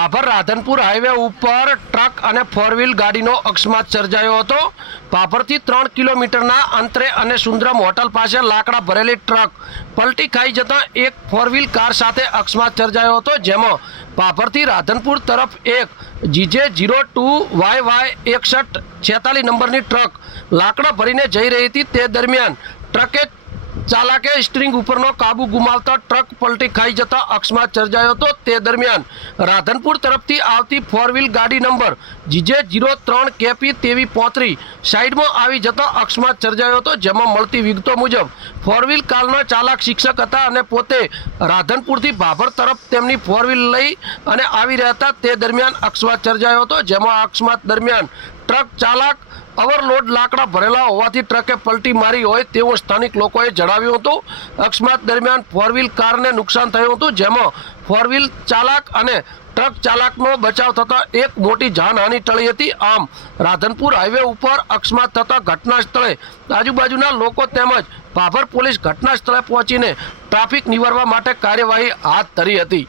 Bhabhar Radhanpur highway ઉપર truck અને four wheel ગાડીનો અકસ્માત સર્જાયો હતો। ભાભરથી 3 કિલોમીટરના અંતરે અને સુંદરમ હોટલ પાસે લાકડા ભરેલી ટ્રક પલટી ખાઈ જતા એક ફોર વ્હીલ કાર સાથે અકસ્માત સર્જાયો હતો, જેમાં ભાભરથી રાધનપુર તરફ એક GJ02YY 6146 નંબરની ટ્રક લાકડા ભરીને જઈ રહી હતી। તે દરમિયાન ટ્રકે ચાલકે સ્ટીરિંગ ઉપરનો કાબુ ગુમાવતા ટ્રક પલટી ખાઈ જતા અકસ્માત સર્જાયો હતો। તે દરમિયાન રાધનપુર તરફથી આવતી ફોર વ્હીલ ગાડી નંબર GJ03KP 2335 સાઈડમાં આવી જતા અકસ્માત સર્જાયો હતો, જેમાં મળતી વિગતો મુજબ ફોર વ્હીલ કારના ચાલક શિક્ષક હતા અને પોતે રાધનપુરથી ભાભર તરફ તેમની ફોર વ્હીલ લઈ અને આવી રહ્યા હતા। તે દરમિયાન અકસ્માત સર્જાયો હતો, જેમાં અકસ્માત દરમિયાન ટ્રક ચાલક ઓવરલોડ લાકડા ભરેલા હોવાથી ટ્રકે પલટી મારી હોય તેવું સ્થાનિક લોકોએ જણાવ્યું હતું। અકસ્માત દરમિયાન ફોર વ્હીલ કારને નુકસાન થયું હતું, જેમાં ફોર વ્હીલ ચાલક અને ટ્રક ચાલકનો બચાવ થતાં એક મોટી જાનહાનિ ટળી હતી। આમ રાધનપુર હાઈવે ઉપર અકસ્માત થતાં ઘટના સ્થળે આજુબાજુના લોકો તેમજ ભાભર પોલીસ ઘટના સ્થળે પહોંચીને ટ્રાફિક નિવારવા માટે કાર્યવાહી હાથ ધરી હતી।